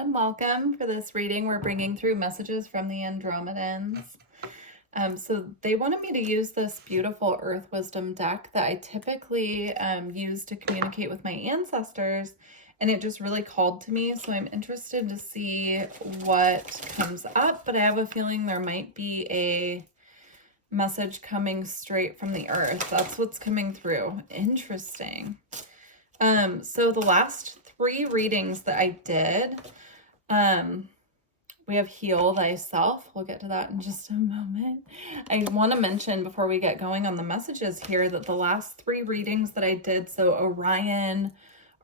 and welcome for this reading. We're bringing through messages from the Andromedans. So they wanted me to use this beautiful Earth Wisdom deck that I typically use to communicate with my ancestors, and it just really called to me. So I'm interested to see what comes up, but I have a feeling there might be a message coming straight from the Earth. That's what's coming through. Interesting. So the last 3 readings that I did, we have Heal Thyself. We'll get to that in just a moment. I want to mention before we get going on the messages here that the last 3 readings that I did, so Orion,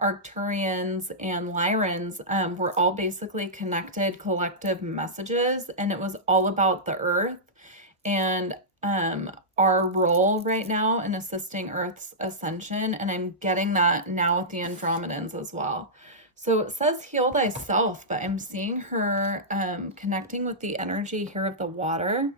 Arcturians, and Lyrans, were all basically connected collective messages, and it was all about the Earth and our role right now in assisting Earth's ascension, and I'm getting that now with the Andromedans as well. So it says heal thyself, but I'm seeing her connecting with the energy here of the water.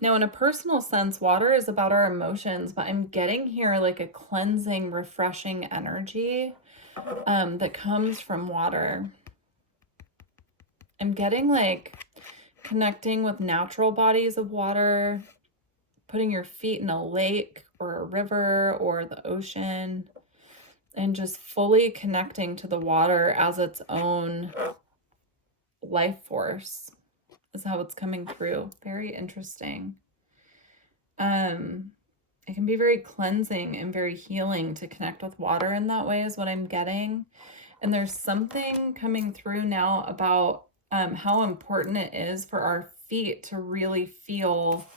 Now, in a personal sense, water is about our emotions, but I'm getting here like a cleansing, refreshing energy that comes from water. I'm getting like connecting with natural bodies of water, putting your feet in a lake or a river or the ocean, and just fully connecting to the water as its own life force is how it's coming through. Very interesting. It can be very cleansing and very healing to connect with water in that way is what I'm getting. And there's something coming through now about how important it is for our feet to really feel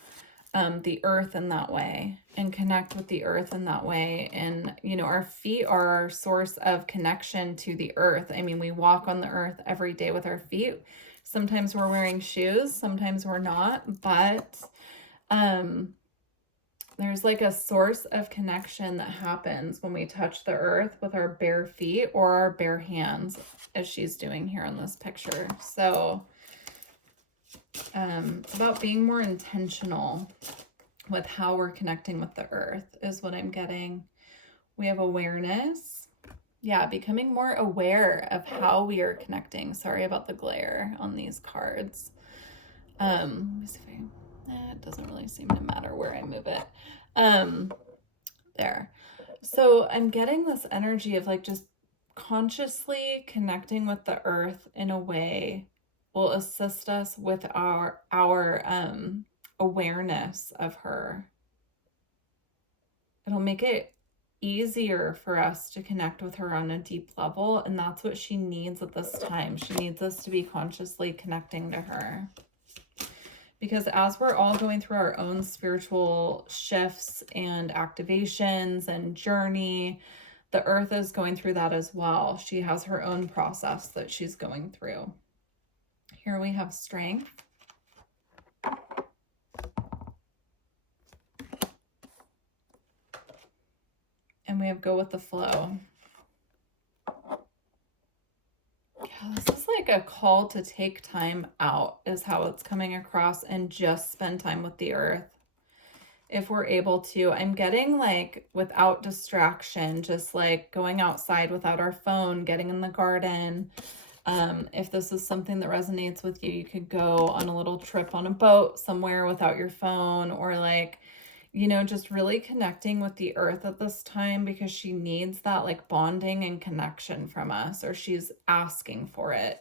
the earth in that way and connect with the earth in that way. And, you know, our feet are our source of connection to the earth. I mean, we walk on the earth every day with our feet. Sometimes we're wearing shoes, sometimes we're not, but there's like a source of connection that happens when we touch the earth with our bare feet or our bare hands, as she's doing here in this picture. So it's about being more intentional with how we're connecting with the earth is what I'm getting. We have awareness. Yeah, becoming more aware of how we are connecting. Sorry about the glare on these cards. Let me see if it doesn't really seem to matter where I move it. There. So I'm getting this energy of like just consciously connecting with the earth in a way will assist us with our awareness of her. It'll make it easier for us to connect with her on a deep level, and that's what she needs at this time. She needs us to be consciously connecting to her. Because as we're all going through our own spiritual shifts and activations and journey, the earth is going through that as well. She has her own process that she's going through. Here we have strength. And we have go with the flow. Yeah, this is like a call to take time out is how it's coming across and just spend time with the earth. If we're able to, I'm getting like without distraction, just like going outside without our phone, getting in the garden. If this is something that resonates with you, you could go on a little trip on a boat somewhere without your phone, or like, you know, just really connecting with the earth at this time because she needs that like bonding and connection from us, or she's asking for it.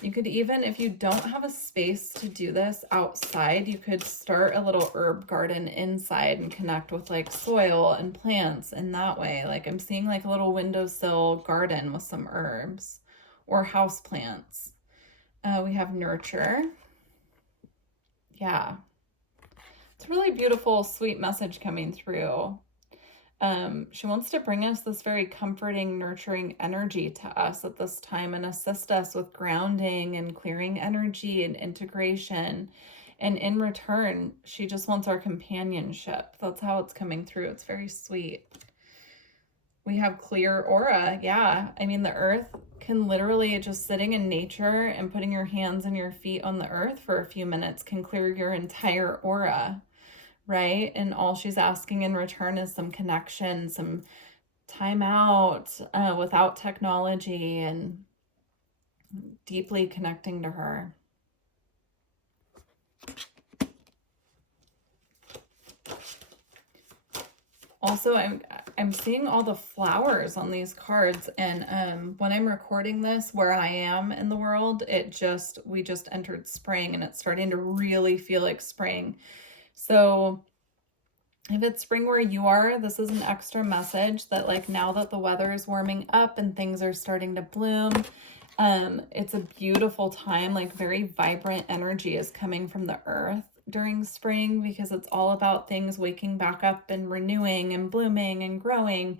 You could even, if you don't have a space to do this outside, you could start a little herb garden inside and connect with like soil and plants in that way. Like I'm seeing like a little windowsill garden with some herbs or house plants. We have nurture. Yeah. It's a really beautiful, sweet message coming through. She wants to bring us this very comforting, nurturing energy to us at this time and assist us with grounding and clearing energy and integration. And in return, she just wants our companionship. That's how it's coming through. It's very sweet. We have clear aura. Yeah. I mean, the earth can literally, just sitting in nature and putting your hands and your feet on the earth for a few minutes can clear your entire aura. Right? And all she's asking in return is some connection, some time out without technology and deeply connecting to her. Also, I'm seeing all the flowers on these cards, and when I'm recording this, where I am in the world, we just entered spring, and it's starting to really feel like spring. So if it's spring where you are, this is an extra message that, like, now that the weather is warming up and things are starting to bloom, it's a beautiful time. Like, very vibrant energy is coming from the earth during spring, because it's all about things waking back up and renewing and blooming and growing.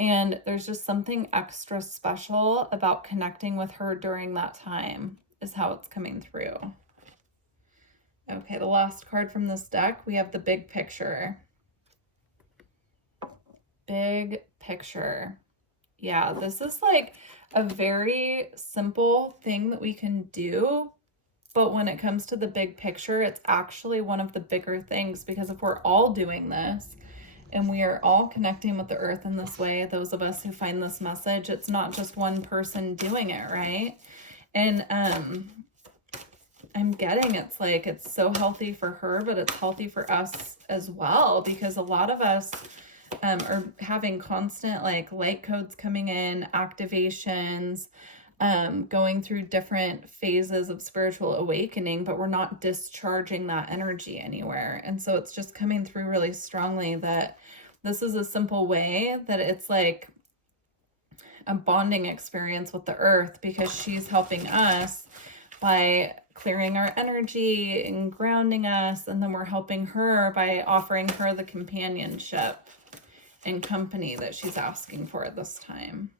And there's just something extra special about connecting with her during that time, is how it's coming through. Okay, the last card from this deck, we have the big picture. Big picture. Yeah, this is like a very simple thing that we can do, but when it comes to the big picture, it's actually one of the bigger things, because if we're all doing this and we are all connecting with the earth in this way, those of us who find this message, it's not just one person doing it, right? And I'm getting it's so healthy for her, but it's healthy for us as well, because a lot of us are having constant like light codes coming in, activations, going through different phases of spiritual awakening, but we're not discharging that energy anywhere. And so it's just coming through really strongly that this is a simple way that it's like a bonding experience with the earth, because she's helping us by clearing our energy and grounding us, and then we're helping her by offering her the companionship and company that she's asking for at this time.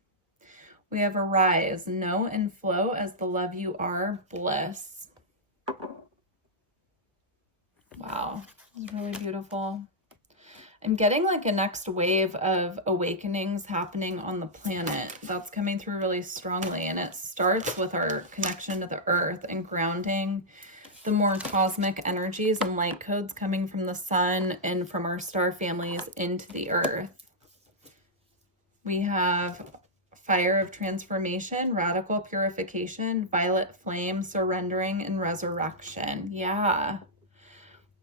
We have arise, know and flow as the love you are, bliss. Wow, it's really beautiful. I'm getting like a next wave of awakenings happening on the planet. That's coming through really strongly, and it starts with our connection to the earth and grounding the more cosmic energies and light codes coming from the sun and from our star families into the earth. We have fire of transformation, radical purification, violet flame, surrendering, and resurrection. Yeah.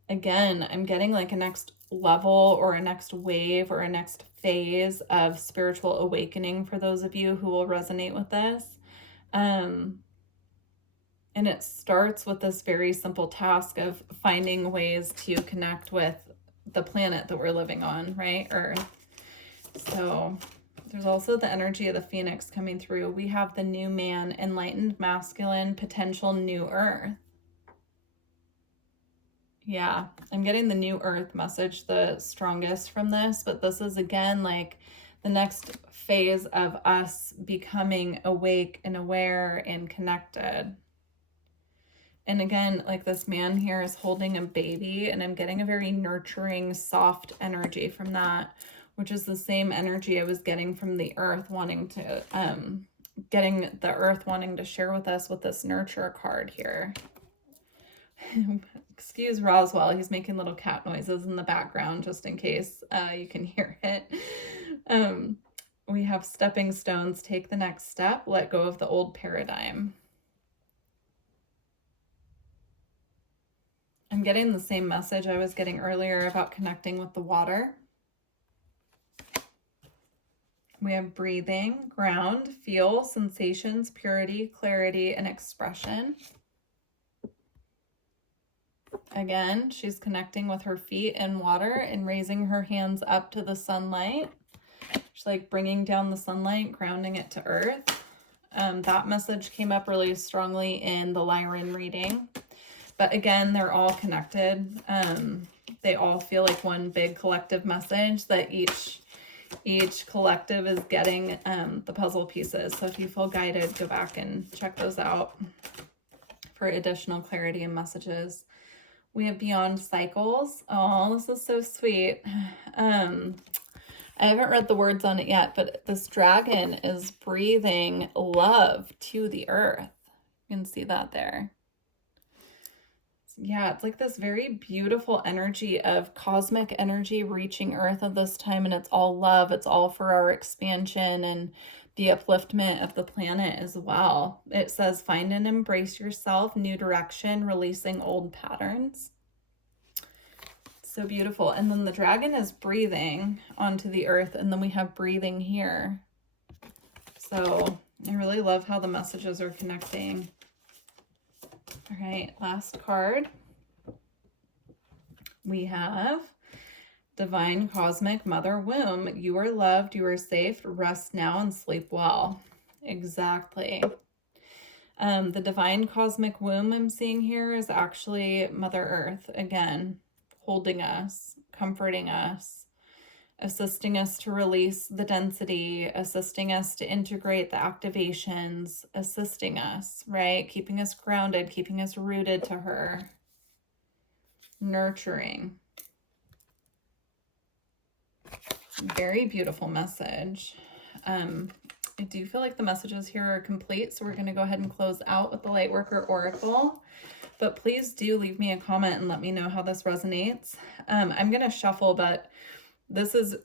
Again, I'm getting like a next level or a next wave or a next phase of spiritual awakening for those of you who will resonate with this. And it starts with this very simple task of finding ways to connect with the planet that we're living on, right? Earth. So there's also the energy of the phoenix coming through. We have the new man, enlightened masculine, potential new earth. Yeah, I'm getting the new earth message the strongest from this, but this is again like the next phase of us becoming awake and aware and connected. And again, like this man here is holding a baby, and I'm getting a very nurturing, soft energy from that, which is the same energy I was getting from the earth wanting to, getting the earth wanting to share with us with this nurture card here. Excuse Roswell, he's making little cat noises in the background just in case you can hear it. We have stepping stones, take the next step, let go of the old paradigm. I'm getting the same message I was getting earlier about connecting with the water. We have breathing, ground, feel, sensations, purity, clarity, and expression. Again, she's connecting with her feet in water and raising her hands up to the sunlight. She's like bringing down the sunlight, grounding it to earth. That message came up really strongly in the Lyran reading. But again, they're all connected. They all feel like one big collective message that each collective is getting the puzzle pieces. So if you feel guided, go back and check those out for additional clarity and messages. We have beyond cycles. Oh, this is so sweet. I haven't read the words on it yet, but this dragon is breathing love to the earth. You can see that there. Yeah, it's like this very beautiful energy of cosmic energy reaching Earth at this time, and it's all love. It's all for our expansion and the upliftment of the planet as well. It says, find and embrace yourself, new direction, releasing old patterns. So beautiful. And then the dragon is breathing onto the earth, and then we have breathing here. So I really love how the messages are connecting. All right, last card. We have Divine Cosmic Mother Womb. You are loved, you are safe, rest now and sleep well. Exactly. The Divine Cosmic Womb I'm seeing here is actually Mother Earth, again, holding us, comforting us, assisting us to release the density, assisting us to integrate the activations, assisting us, right? Keeping us grounded, keeping us rooted to her, nurturing. Very beautiful message. I do feel like the messages here are complete, so we're going to go ahead and close out with the Lightworker Oracle. But please do leave me a comment and let me know how this resonates. I'm going to shuffle, but this is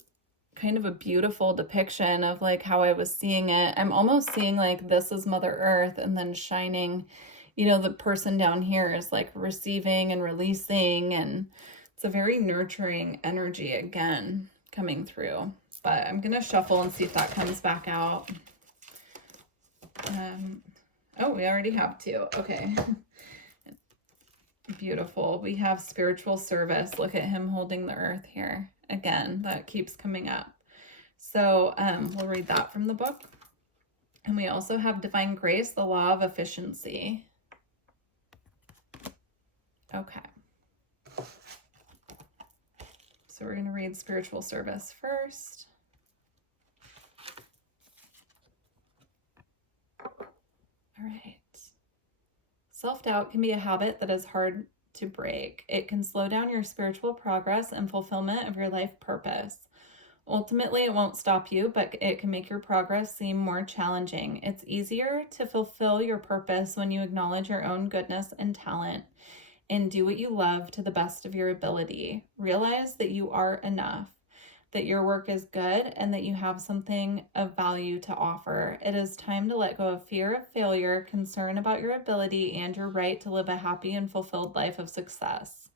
kind of a beautiful depiction of like how I was seeing it. I'm almost seeing like this is Mother Earth, and then shining, you know, the person down here is like receiving and releasing, and it's a very nurturing energy again coming through. But I'm gonna shuffle and see if that comes back out. Oh, we already have two. Okay. Beautiful. We have spiritual service. Look at him holding the earth here. Again, that keeps coming up. So we'll read that from the book. And we also have divine grace, the law of efficiency. Okay. So we're going to read spiritual service first. All right. Self-doubt can be a habit that is hard to break. It can slow down your spiritual progress and fulfillment of your life purpose. Ultimately, it won't stop you, but it can make your progress seem more challenging. It's easier to fulfill your purpose when you acknowledge your own goodness and talent and do what you love to the best of your ability. Realize that you are enough, that your work is good, and that you have something of value to offer. It is time to let go of fear of failure, concern about your ability, and your right to live a happy and fulfilled life of success.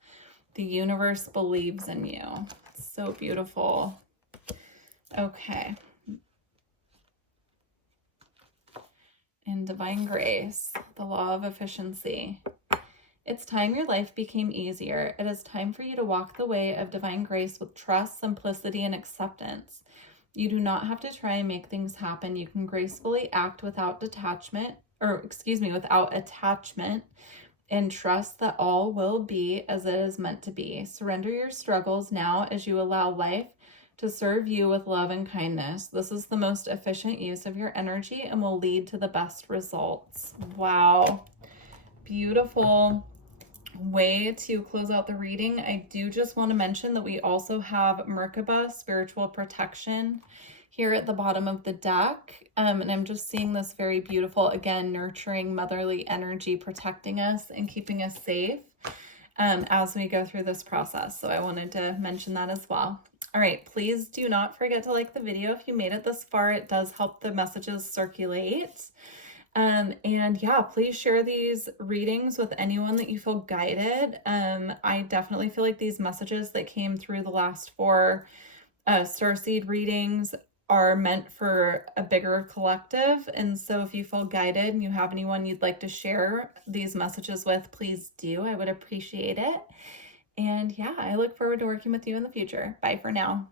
The universe believes in you. It's so beautiful. Okay. In divine grace, the law of efficiency. It's time your life became easier. It is time for you to walk the way of divine grace with trust, simplicity, and acceptance. You do not have to try and make things happen. You can gracefully act without attachment, and trust that all will be as it is meant to be. Surrender your struggles now as you allow life to serve you with love and kindness. This is the most efficient use of your energy and will lead to the best results. Wow. Beautiful way to close out the reading. I do just want to mention that we also have Merkaba, spiritual protection, here at the bottom of the deck. And I'm just seeing this very beautiful, again, nurturing motherly energy, protecting us and keeping us safe as we go through this process. So I wanted to mention that as well. All right, please do not forget to like the video if you made it this far. It does help the messages circulate. And yeah, please share these readings with anyone that you feel guided. I definitely feel like these messages that came through the last 4 Starseed readings are meant for a bigger collective. And so if you feel guided and you have anyone you'd like to share these messages with, please do. I would appreciate it. And yeah, I look forward to working with you in the future. Bye for now.